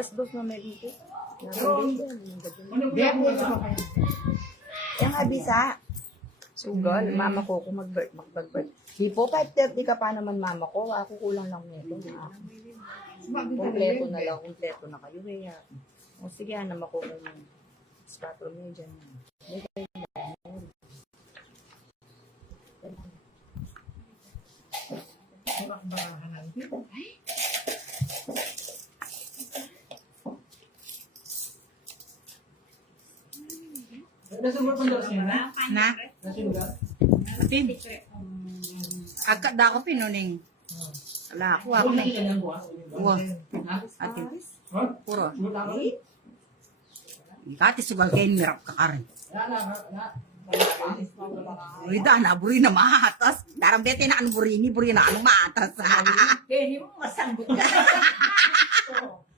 2 na may dito. Yung abisa. Sugal, mama ko kung mag-birth. Di po, 5:30 ka pa naman mama ko. Ako kulang lang nito. Kompleto na kayo. Kaya, o sige, naman ko kung spatula mo dyan. Na? Pin. Agad ako pinuning. Wala ako na. Uwa. Ate. Puro. Kati sugal kayo mirap ka karin. Burida na, buri na maatas. Darang bete na ano buri na ano maatas. Kaya mo masanggot ka.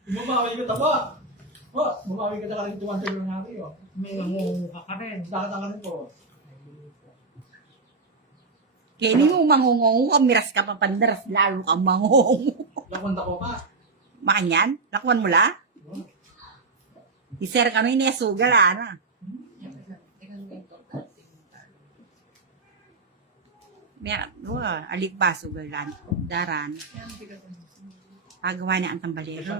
Bumawi ka taba. Bumawi ka talaga ito ang tulong namin. May mangunguha ka rin. Dakata ka rin po. Kaya ni mo mangungungu ka, miras ka pa pandaras, lalo kang mangungu. Lakonda ko ka. Makanyan? Lakuan mo la? Iser kami ni sugal na. Meron, alik ba sugalan? Daran. Pagawa niya ang tambalero.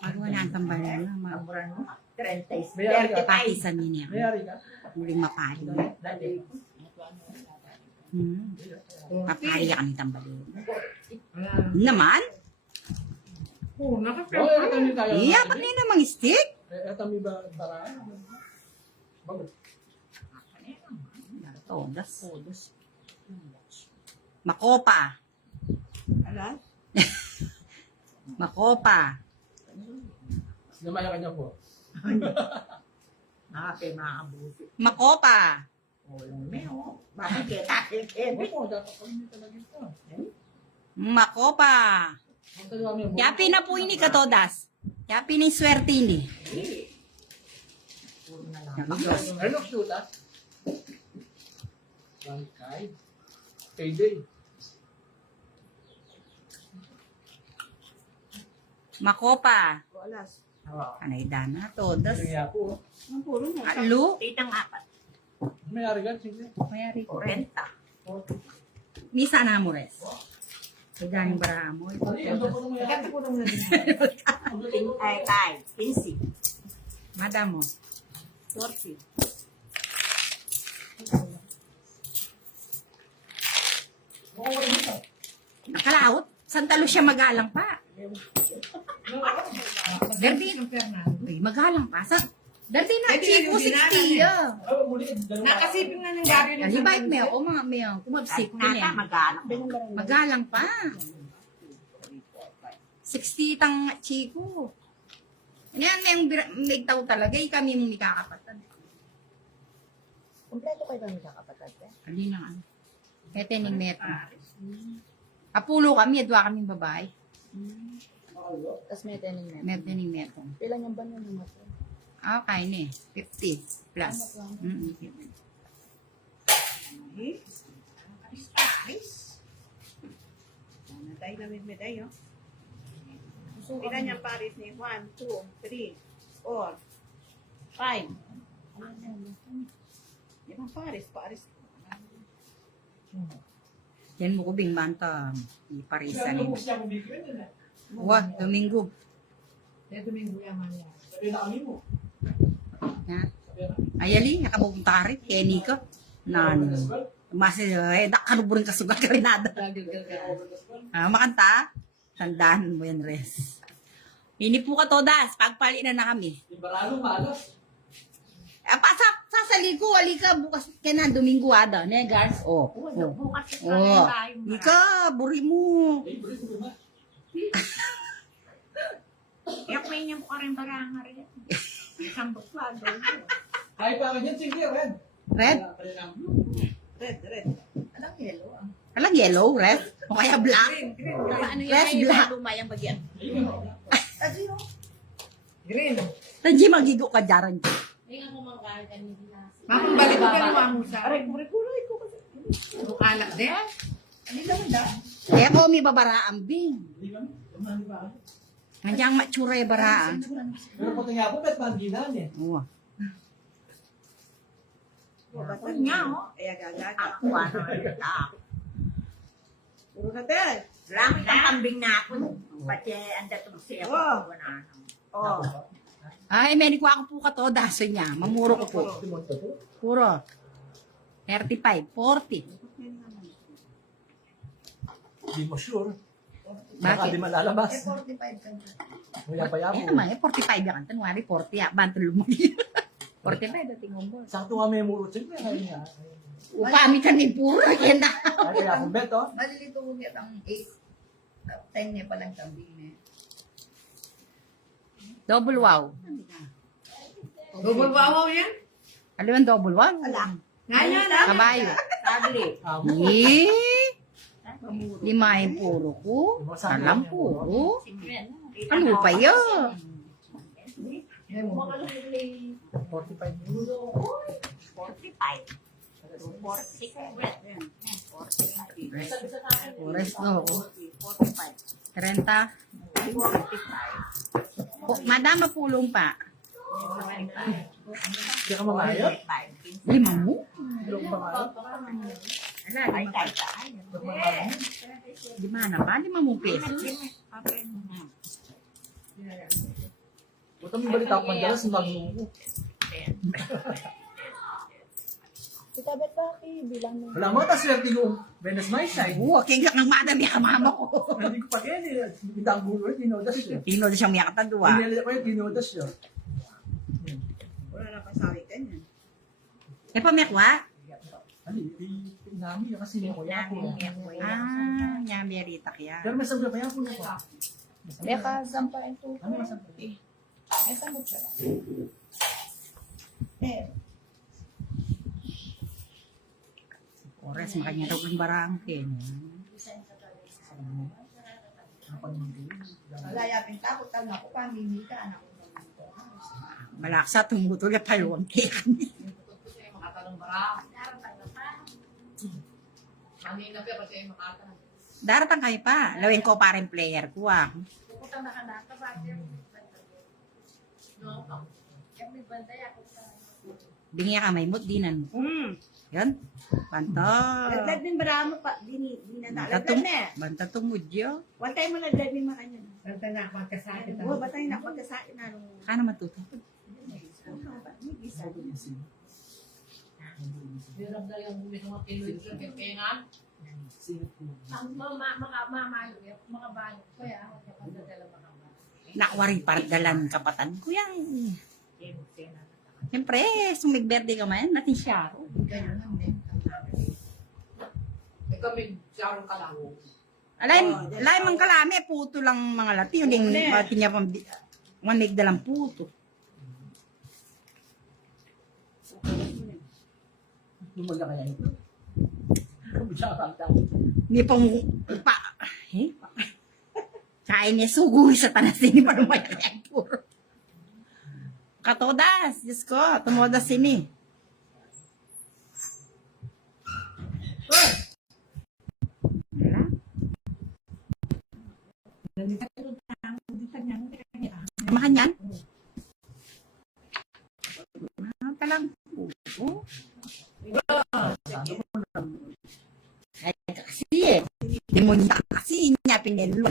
Pagawa niya ang tambalero. Amuran mo. 30. Patisan niya. Mayari ka. Muling mapari. Papari ka ng tambalero. Naman? Oo, nakapit. Kami tayo. Iya, pati namang stick. Kami ba paraan? Bago. Todas. Makopa. Ala? Makopa. Namaya ka niya po. Nakapay makabuti. Makopa. Bakit kita? Oo, dapat kami talaga ito. Makopa. Yapi na po ini ka todas. Yapi ni swerte ini. Ano shoot ah? Bangkay. Payday. Makopa. Alas. Anay dana todas. Kaya po. Ang puro mo. Alu. Titang 4. Mayari ka. Sige. Mayari ko. 40. Misa na mo res. Kaya bara mo. Agad ko nung ay, 15. Madam mo. 40. Nakalaot. Santa Lucia magalang pa. Derby. Uy, magalang pa. Derby na. Chico 60 ya. Nakasipin na ng gari na Di ba may ako mga may kumabsik ko niya. Magalang. Magalang pa. 60 tang Chico. Yan may tao talaga. Kami mong nikakapatad. Kompleto kayo ba magkakapatid? Ali na ano. Mete ning meto. Apulo kami. Dua kaming babae. Tapos may tening net. Mete ning meto. Ilan yung banyo ng mato? Ah, kaya ni. 50 plus. Natay na may meday, oh. Ilan yung paris ni 1, 2, 3, 4, 5. Ibang paris. Yan mo ko bing manta. Iparisan ni. Wah, Domingo. Ito may guyaman niya. Sabi na kami mo. Ayali, nakabupunta ka rin. Kenny ko. Nan. Masi, nakanuburin ka sugal ka rin nada. Makanta. Tandaan mo yan, res. Hindi po ka todas. Pagpali na kami. Ibaralo malas. Sasali ko, alika bukas ka na, Domingo ada. Ne, guys? Oh. Bukas Oh. Ika, buri mo. Kaya may niya po rin baranga rin. Isang buklado. Ay pa ka dyan. Sige, red. Red? Red. Anong yellow? Alang yellow, red? O kaya black? Ano Red, black. lumayang bagyan? Green. Tanji, magigo ka dyaran. Bakang balik ko ka naman mo sa... Aray, kulay ko kasi. Anak din. Ano naman da? Kaya ko may babaraan, bing. Hindi kami. Tumali pa. Nandiyan matsura yung baraan. Pero pati nga po, bet mandinan eh. Oo. Batan Nga, oh. Kaya gagaga. Ako, ano, ako. Puro na din. Marami kang kambing na ako. Pati ang datong siya ko. Oh. Wala. Oh. Ay, may nikuha ko po ka to. Daso niya. Mamuro ko po. Puro. 35, 40. Hindi mo sure. Bakit? Baka di malalabas. 45 ka na. Kuya pa Eh yapo. naman, 45 yan. Tanwari, 40 ya. Bantul mo. 45, dating mo. Sakto nga may murot. Siyempre, ngayon nga. Upami kami puro. Yan na. Ay, kaya akong bet, oh. Malilito ko niya ang 8. 10 niya palang kambing niya. Double wow. Double wawaw yan? Alam mo ang double wow? Ngayon, ah. Kabayo. Sagli. Eh, lima yung puro ko. Alam puro. Ano pa yun? 45 minutes. 45. 45. Ores no. 45. 30. Oh, madama pulong pa. Kaya ka mamayot. 45. Lima mo? Ay, ay. Lima na ba? 5 pesos. Buto may balita ako madalas sa magnum ko. Tita Bet, bakit? Bilang mo. Wala mo, tas swerte ko. Venus my side. Oo, kaya ng madami ang mama ko. Hindi ko pa kaya, kita ang gulo, tinodas siya. Tino na siyang miyakatan doon. Pinili ko yung tinodas siya. Wala na pasawi ka niyan. Eh, pamekwa? Ali, inami kasi niya ko yapo. Ah, nyami rita kaya. Pero may sabi pa yapo na ko. Teka, sampain to. Ano masabi? Ay, sambot siya. Eh, Ores, makanya raw ang barangke. malayapin takot ka na ako pa, hindi ka, anak ko. Malaksa, tumutol na paluwang kaya. Makatanong bara. Kanina pa kasi ay makatanong. Daratang kayo pa. Lawin ko pa rin player ko ah. Bingi ka may mut, dinan mo. Yan. Banta. Laglag din bara mo pa. Di na Tatung, nalaglag na. banta tumudyo. One time mo laglag din makanya. Basta na magkasakit. Oo, batay na pagkasain na nung... Kano matuto? Hirap na yung mga kilo sa kaya mga bayo. Kaya Nakwari pardalan kapatan ko yan. Siyempre, sumigberde ka man, natin siya. Ganyan lang din. kami sarong kalango. Alay mang kalami, puto lang mga lati. Yung pati niya pang manig dalang puto. Lumag na kaya ito. Kabisarang ka. Hindi pang pa. Eh? Kain niya sugoy sa tanas ni pa lumaya kaya puro. Katodas, Diyos ko, tumodas sini. Makan yan? Talang puto. Ay, kasi eh. Demonya kasi niya pinelo.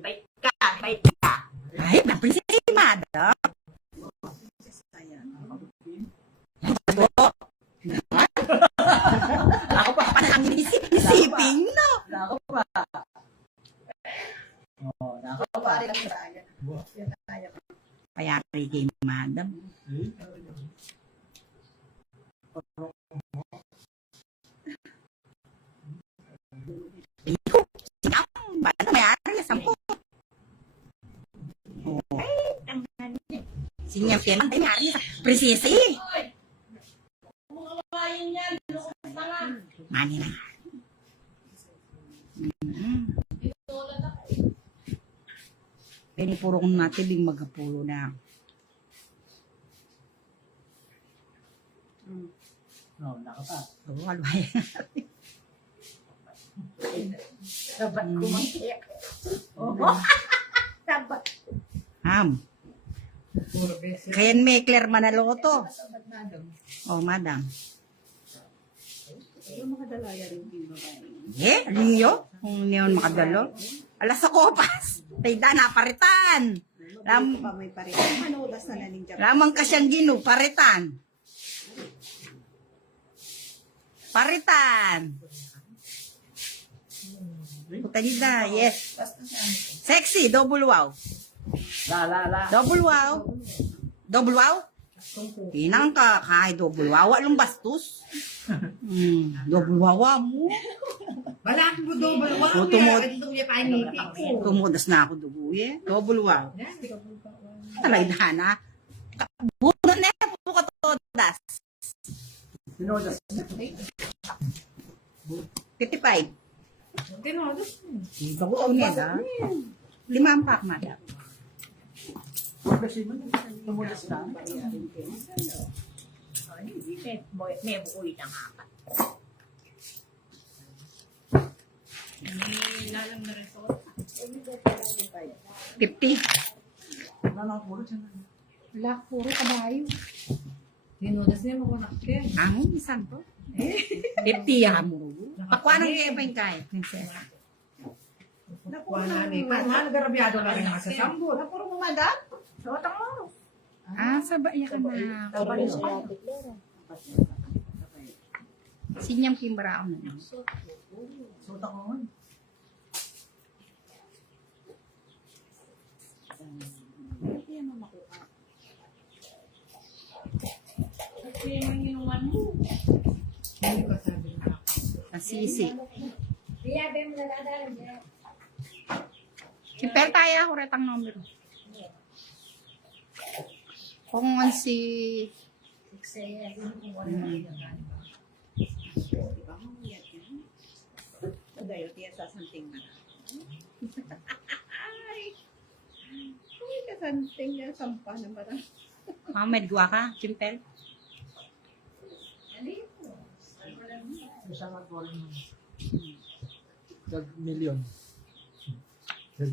Bait ka. Ay, naprisimada. Ako pa parang isiping, no? Nako pa. Oh, nako pa. Pare lang tayo. Kaya kay madam. Iko, sikap. Ba't may-ari na 10? Oh. Sinyang kaya man may-ari sa presisi. Mani na. Pinipuro kong natin yung magapulo na. No, nako pa. Oo, alwaya. Sabat ko mag-iyak. Oo. Sabat. Ham. Puro beses. Kayan Mekler Manaloto. Oh, madam. Yung mga dalaya rin yung babae. Liyo? Kung neon makadalo. Alas sa kopas. Tayda na, paritan. Lam pa may parin. Manodas na naning Japan. Lamang ka siyang ginu, paritan. Paritan. Putanida, yes. Sexy, double wow. Double wow. Double wow? Pinang ka, kahit double wow. Walong bastos. Double wow mo. Wala akong budobal. Wala O, tumod. Tumudas na ako dugo eh. Double wow. Talay na. Buro na po ka todas. 55. Iba ko nila. 5 ang pack, madam. May buoy ng apat. 50. Wala, puro kabayo. Dinudas niya makunakit. Ang isang to. 50 ya mo. Pakwa ng kaya pa yung kaya. Wala ni. Paano garabyado na rin sa sambot? Puro mo madam? Sotang mo. Sabay ka na. Sabi si Ate Clara. Sinyam kimbrao na. Sotang mo. Hindi ko sabi na. Sisi. Sipel tayo ako retang numero. Kung si... Dayo tiya sa santing na. Ay. Uy, kasanting niya. Sampa na parang. Mohamed, gua ka? Simpel? Isa nga po rin. Million.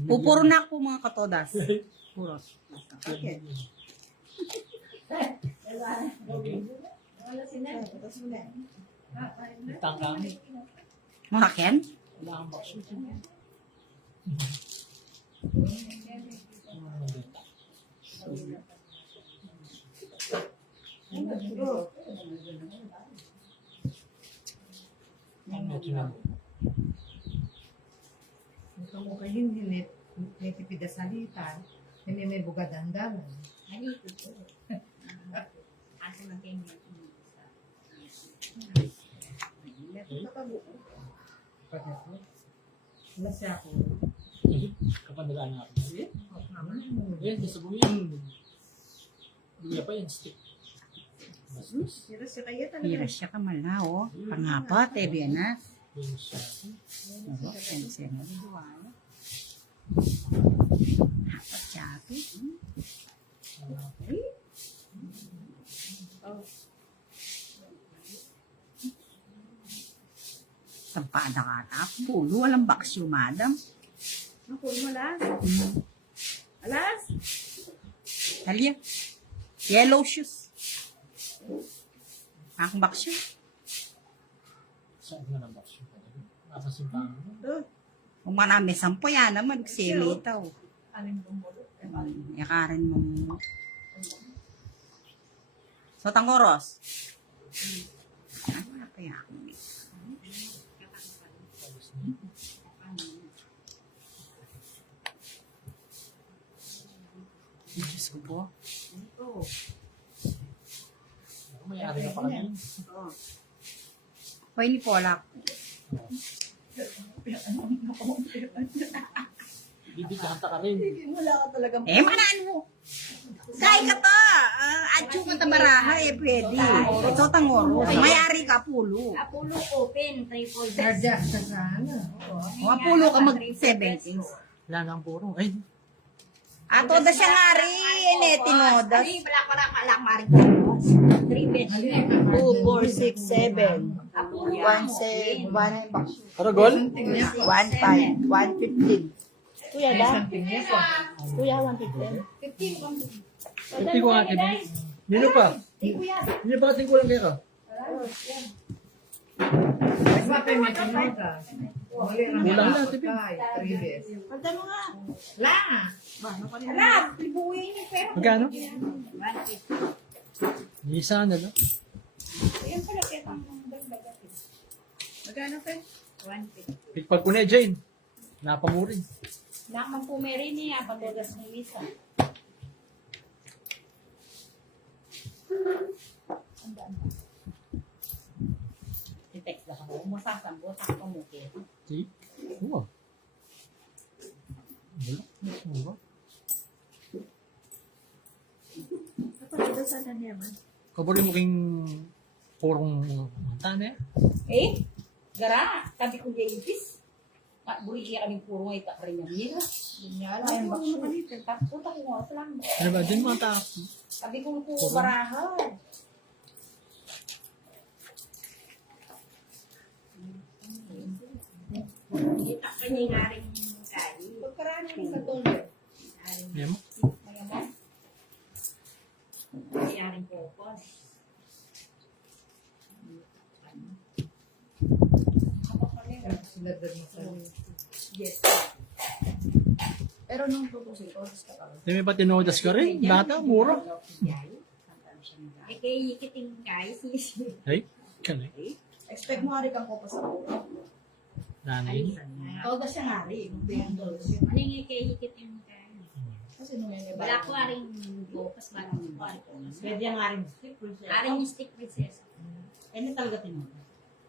Pupuro na ako mga katodas. Puro. Okay. Tangkang. Mga Ken? Wala kang bakso. Ito mo kayo hindi may tipid sa salitan. Hindi may bugadandalan. Asa ng kanya. Wala siya ako. Kapandalaan nga ako. Yan, gusto mo yan. Luya pa yan, stick. Pero siya kaya talaga. Hira siya ka malao. Pangapa, tebe na. Yan siya. Hapat siyapi. Sampada ka na. Pulo, walang baksyo, madam. Nakuha mo alas. Alas. Talia. Yellow shoes. Akong baksyo. Saan nga ng bakso? Nasa simpangan mo. Kung marami sampo yan naman, silitaw. Aling bumulo. Yakarin mong... So, tangoros. Ano na pa yan? Diyos ko po. May-ari na pa kami. Hoy, ni Polak. Bibigyan ka rin. Wala ka talaga. Manaan mo. Kaya ka to. Atyo ka tabaraha, pwede. So, tangoros. Mayari ka, pulo. Apollo open, triple desk. Cardiac sa sana. Mga pulo ka mag-17. Wala nang puro. Ay, Ato da siya nga rin, eh, tinodas. Ay, wala maring tapos. 3 beds. 2, 4, 6, 7. Apo, 1, 7, 1, Karagol? 1, 5, 1, 15. Kuya da? Kuya, 1, 15. 50 ko nga, Tibi. Nino pa? Nino pa kating kulang kayo ka? Kulang na, Tibi. 3 beds. Alam, libuhin niyo, pero. Magkano? Isa na lang. Ayan pala, kaya ang dagdagat. Magkano kayo? 150. Pigpag ko na, Jane. Napamurin. Nakman po meron niya, patodas ng misa. I-text ba ako? Masasambo, sakto mo kaya. Si? Oo. Wala. Kaburin mo king purong tane. Eh, gara, tabi ko gayipis. Buri iya kaming puro nga itakrin niya. Mira. Yan, ayun, bakso. Puta ko nga sa lang. Ano ba? Diyan mga taas. Sabi ko po barahan. Itakrin niya nga rin kain. Pagkaraan yung katulad. Ayan mo. Mayamon. Kaya rin focus. Sinadad mo sa Yes. Pero nung tutusin ko, gusto ka. Di may pa tinodas ka rin. Bata, mura. Eh, kaya ikiting guys. Ay, kanay. Expect mo nga rin kang kupa sa ulo. Nanay. Todo siya nga rin. Ano yung kaya ikiting guys? Kasi nung yan, Wala ko rin focus ba ng Pwede nga rin stick princess. aring stick princess. Ano talaga tinodas?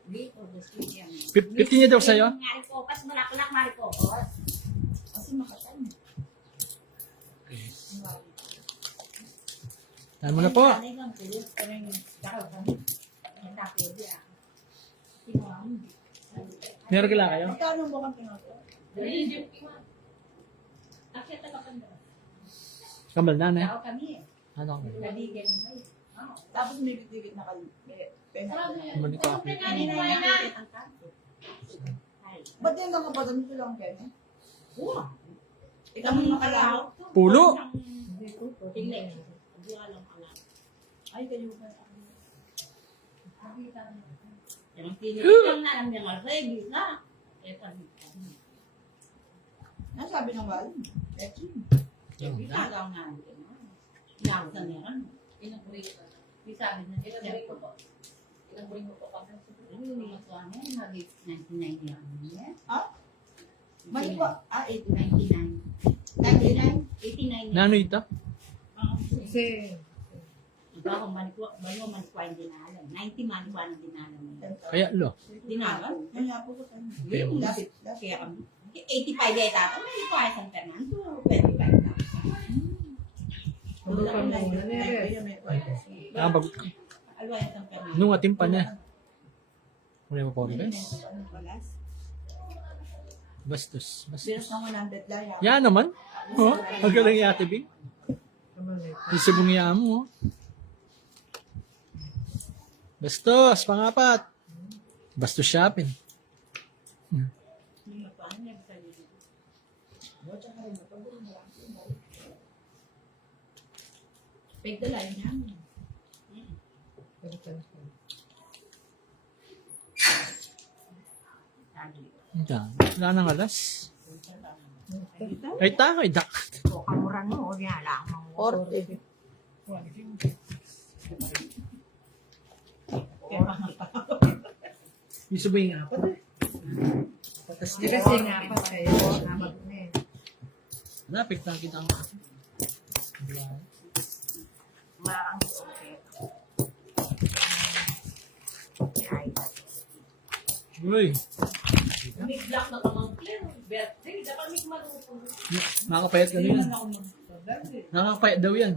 Dito, the stick yan. 50 niya daw sa'yo? Ngari focus, malak-lak, ngari focus. Kasi makatan. Tahan mo na po. Meron kila kayo? Magkano mo kang tinoto? Kambal na, ne? Tao kami eh. Ano kami? Nabigyan mo eh. Tapos may bigit na kayo. Kambal ko ako. Ba't yung mga bata nito lang kayo? Ikaw mo makalaw. Pulo! Tingnan. Ay, kayo ba? Yung tinilang na lang yung already na. Ito. Ano sabi ng wal? Echi. Ginagaw nga. Ginagaw na meron. Ilang buhay ka? Di sabi na. Ilang buhay ko po? Ilang buhay mo po ka? Yung mga tuwa mo, 1990 yan. Ha? May pa? 99. 99? 89. Nano ito? kasi Ikaw kung manikwa, bayo manikwa yung dinalan. 90 manikwa ng dinalan. Kaya, lo. Dinalan? Yan nga po ko tayo. Kaya mo. Lapit. Kaya kami. 85 ay tapos. Manikwa yung San Fernando. 25 tapos. ano pa muna nere. Nakabag. Alwa yung San Fernando. Nung ating pa na. Muna mo po, guys. Bastos. Bastos. Bilas ng 100 lang yan. Yan naman. Oh, magaling yung ate Bing. Isibong yan mo. Oh. Bastos, pangapat. Bastos shopping. Peg the line yan. Diyan. Wala nang alas. Ay, takay. So, kamuran mo. Yan lang. 40. Gusto ba yung apat eh? Patas Hindi kasi nga pa kayo. Namat na eh. Napik na kita ang Marang okay. Uy, May black na kamang clear. Birthday. Dapat may marupong. nakakapayat ka na yan. Nakakapayat daw yan.